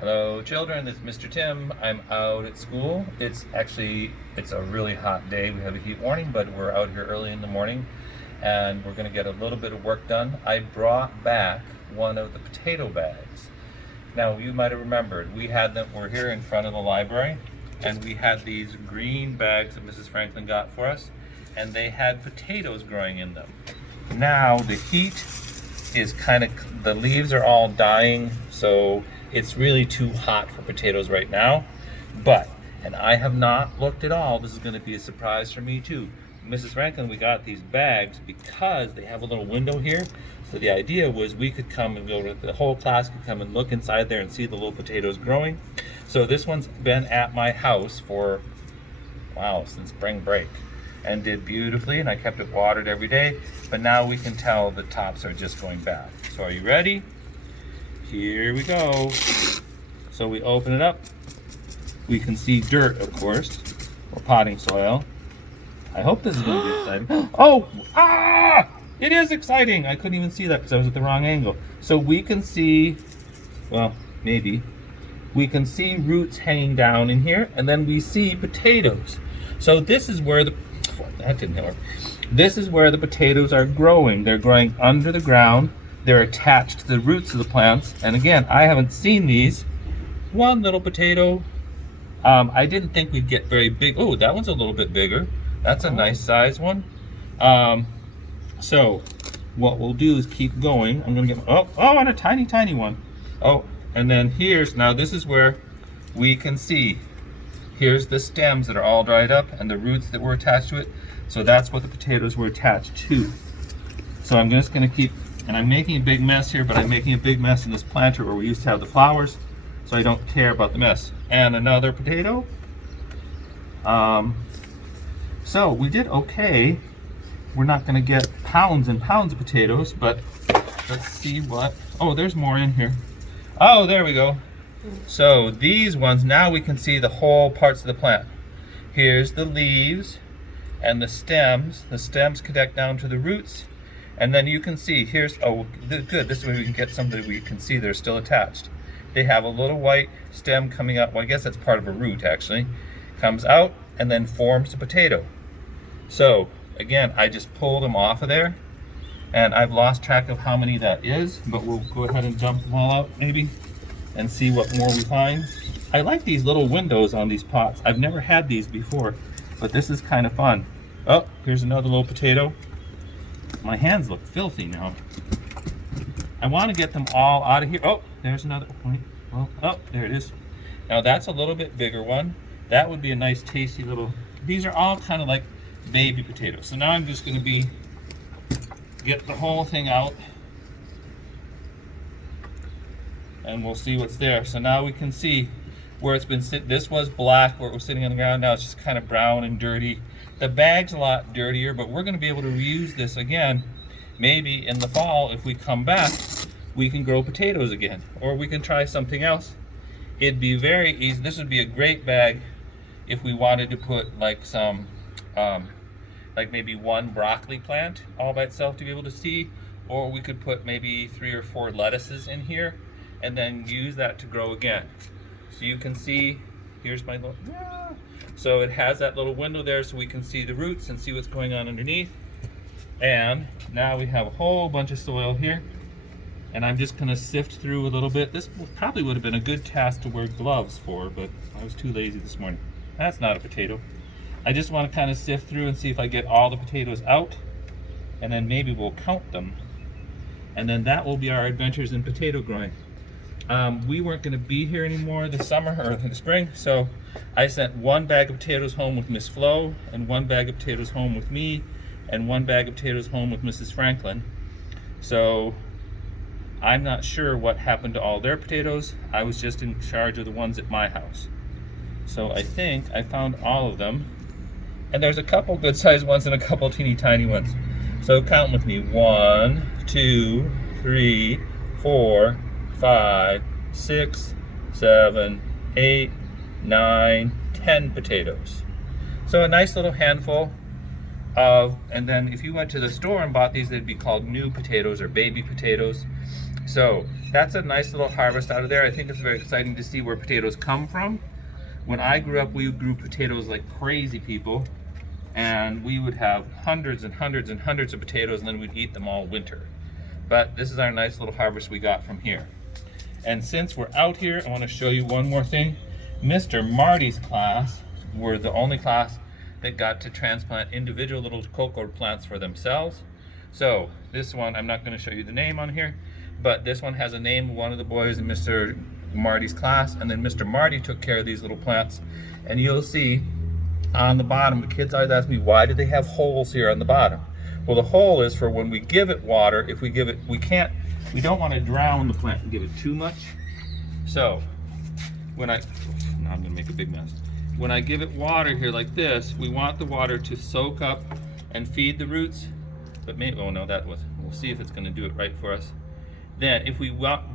Hello children, it's Mr. Tim. I'm out at school. It's a really hot day. We have a heat warning, but we're out here early in the morning and we're gonna get a little bit of work done. I brought back one of the potato bags. Now you might have remembered, we're here in front of the library and we had these green bags that Mrs. Franklin got for us and they had potatoes growing in them. Now the heat is the leaves are all dying, so it's really too hot for potatoes right now. And I have not looked at all. This is going to be a surprise for me too. Mrs. Franklin, we got these bags because they have a little window here. So the idea was we could come and the whole class could come and look inside there and see the little potatoes growing. So this one's been at my house for, wow, since spring break and did beautifully, and I kept it watered every day. But now we can tell the tops are just going bad. So are you ready? Here we go. So we open it up. We can see dirt, of course, or potting soil. I hope this is going to be exciting. Oh, it is exciting. I couldn't even see that because I was at the wrong angle. So we can see, well, maybe, we can see roots hanging down in here, and then we see potatoes. So this is where that didn't work. This is where the potatoes are growing. They're growing under the ground. They're attached to the roots of the plants. And again, I haven't seen these. One little potato. I didn't think we'd get very big. Oh, that one's a little bit bigger. That's a nice size one. So what we'll do is keep going. I'm gonna get, and a tiny, tiny one. Oh, and then now this is where we can see, here's the stems that are all dried up and the roots that were attached to it. So that's what the potatoes were attached to. So I'm just gonna keep, and I'm making a big mess here, but I'm making a big mess in this planter where we used to have the flowers, so I don't care about the mess. And another potato. So we did okay. We're not gonna get pounds and pounds of potatoes, but let's see what, there's more in here. Oh, there we go. So these ones, now we can see the whole parts of the plant. Here's the leaves and the stems. The stems connect down to the roots. And then you can see, good, this way we can get some that we can see they're still attached. They have a little white stem coming up. Well, I guess that's part of a root actually. Comes out and then forms a potato. So again, I just pulled them off of there and I've lost track of how many that is, but we'll go ahead and dump them all out maybe and see what more we find. I like these little windows on these pots. I've never had these before, but this is kind of fun. Oh, here's another little potato. My hands look filthy now. I want to get them all out of here. Oh, there's another point. Oh, there it is. Now that's a little bit bigger one. That would be a nice tasty little, these are all kind of like baby potatoes. So now I'm just going to get the whole thing out and we'll see what's there. So now we can see where it's been sitting. This was black where it was sitting on the ground. Now it's just kind of brown and dirty. The bag's a lot dirtier, but we're going to be able to reuse this again. Maybe in the fall, if we come back, we can grow potatoes again, or we can try something else. It'd be very easy. This would be a great bag if we wanted to put like some, like maybe one broccoli plant all by itself to be able to see, or we could put maybe 3 or 4 lettuces in here and then use that to grow again. So you can see, here's my little, so it has that little window there so we can see the roots and see what's going on underneath. And now we have a whole bunch of soil here. And I'm just gonna sift through a little bit. This probably would have been a good task to wear gloves for, but I was too lazy this morning. That's not a potato. I just wanna kind of sift through and see if I get all the potatoes out. And then maybe we'll count them. And then that will be our adventures in potato growing. We weren't going to be here anymore this summer or in the spring, so I sent 1 bag of potatoes home with Miss Flo, and 1 bag of potatoes home with me, and 1 bag of potatoes home with Mrs. Franklin. So I'm not sure what happened to all their potatoes. I was just in charge of the ones at my house. So I think I found all of them, and there's a couple good sized ones and a couple teeny tiny ones. So count with me. 1, 2, 3, 4, 5, 6, 7, 8, 9, 10 potatoes. So a nice little handful of, and then if you went to the store and bought these, they'd be called new potatoes or baby potatoes. So that's a nice little harvest out of there. I think it's very exciting to see where potatoes come from. When I grew up, we grew potatoes like crazy people, and we would have hundreds and hundreds and hundreds of potatoes, and then we'd eat them all winter. But this is our nice little harvest we got from here. And since we're out here, I want to show you one more thing. Mr. Marty's class were the only class that got to transplant individual little cocoa plants for themselves. So this one, I'm not going to show you the name on here, but this one has a name of one of the boys in Mr. Marty's class, and then Mr. Marty took care of these little plants. And you'll see on the bottom, the kids always ask me, why do they have holes here on the bottom? Well, the hole is for when we give it water. If we give it, we don't want to drown the plant and give it too much. So now I'm gonna make a big mess. When I give it water here like this, we want the water to soak up and feed the roots. But maybe, oh no, we'll see if it's gonna do it right for us. Then if we want,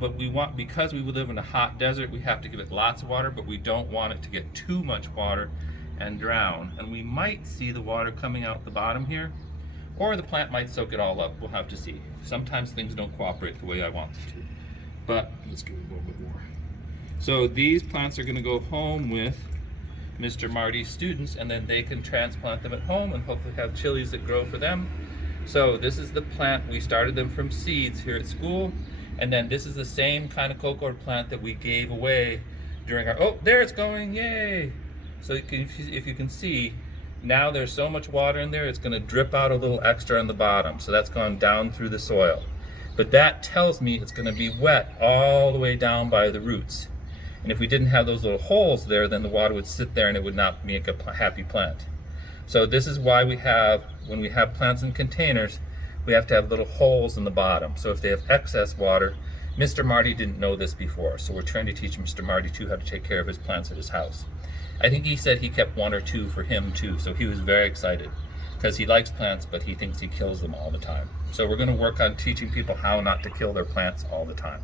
because we live in a hot desert, we have to give it lots of water, but we don't want it to get too much water and drown. And we might see the water coming out the bottom here, or the plant might soak it all up. We'll have to see. Sometimes things don't cooperate the way I want them to. But let's give it a little bit more. So these plants are going to go home with Mr. Marty's students, and then they can transplant them at home and hopefully have chilies that grow for them. So this is the plant. We started them from seeds here at school, and then this is the same kind of cocoa plant that we gave away during our, oh, there it's going, yay! So if you can see, now there's so much water in there, it's going to drip out a little extra on the bottom. So that's gone down through the soil. But that tells me it's going to be wet all the way down by the roots. And if we didn't have those little holes there, then the water would sit there and it would not make a happy plant. So this is why when we have plants in containers, we have to have little holes in the bottom. So if they have excess water, Mr. Marty didn't know this before, so we're trying to teach Mr. Marty too how to take care of his plants at his house. I think he said he kept one or two for him too, so he was very excited because he likes plants, but he thinks he kills them all the time. So we're going to work on teaching people how not to kill their plants all the time.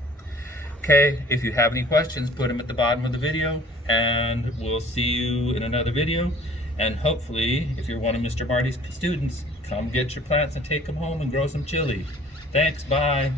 Okay, if you have any questions, put them at the bottom of the video, and we'll see you in another video. And hopefully, if you're one of Mr. Marty's students, come get your plants and take them home and grow some chili. Thanks, bye.